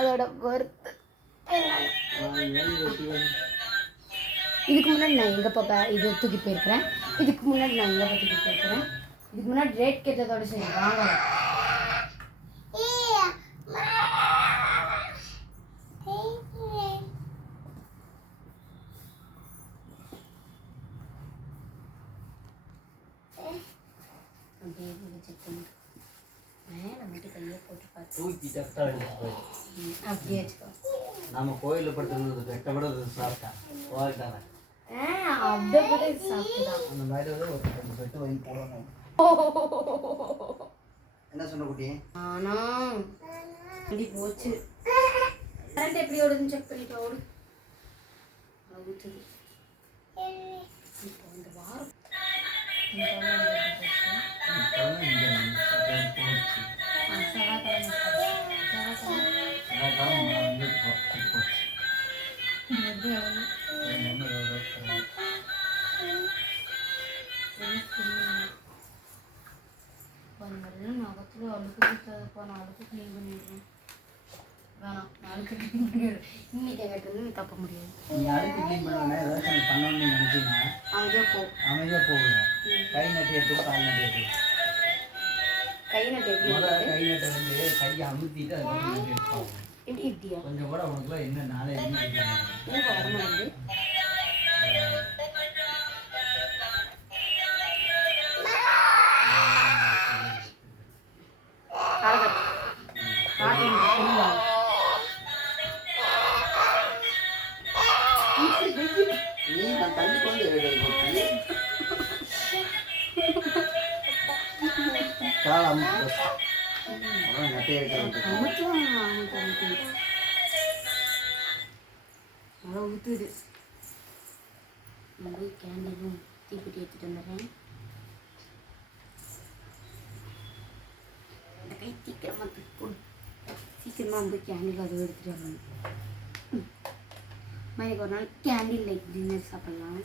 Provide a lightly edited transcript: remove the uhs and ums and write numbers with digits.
அதோட ஒர்த்து இதுக்கு முன்னாடி நான் எங்கப்பா இது தூக்கி போயிருக்கிறேன். இதுக்கு முன்னாடி நான் எங்கப்பா தூக்கி போயிருக்கிறேன். இதுக்கு முன்னாடி ரேட் கேட்டதோட சரி வாங்க. அப்படியே நம்ம கோயிலில் படுத்துறது கெட்ட விட சாப்பிட்டேன் வாழ்த்தானே அதை விட சாப்பிட்டுதான் அந்த மாதிரி ஒரு 2 பெட்டு வாங்கி போடணும். என்ன சொன்ன குட்டி? ஆனா அப்படி போச்சு. கரண்ட் எப்படி ஓடுதுன்னு செக் பண்ணிட்டு ஓடு. ஊற்றுது இப்போ இந்த வாரம் நகத்துல அழுக்கு கொடுத்ததுப்பா. நான் அழுக்கு க்ளீன் பண்ணிடுறேன். வேணாம், நான் அழுக்கு க்ளீன் பண்ணிடுறேன். இன்னைக்கு எங்கிட்ட நீ தப்ப முடியாது. நீ அழுக்கு க்ளீன் பண்ணோன்னே ஏதாச்சும் பண்ணணும்னு நினச்சிங்கன்னா அமைதியாக போகணும். கை நட்டி எடுத்து கால் நட்டி எடுத்து கை நட்டு கை நட்டை வந்து கையை அமுத்திட்டு அதுக்கப்புறம் எடுத்து இப்படியா கொஞ்சம் கூட உனக்குலாம் என்ன நாளே வரமாட்டேங்குது. நல்லா ஊற்றுது. நான் போய் கேண்டிலும் தீப்பெட்டி எடுத்துகிட்டு வந்துடுறேன். இந்த கை சீக்கிரமாக வந்து கேண்டில் அதை எடுத்துகிட்டு வரணும். எனக்கு ஒரு நாள் கேண்டில் லைக் டின்னர் சாப்பிட்லாம்.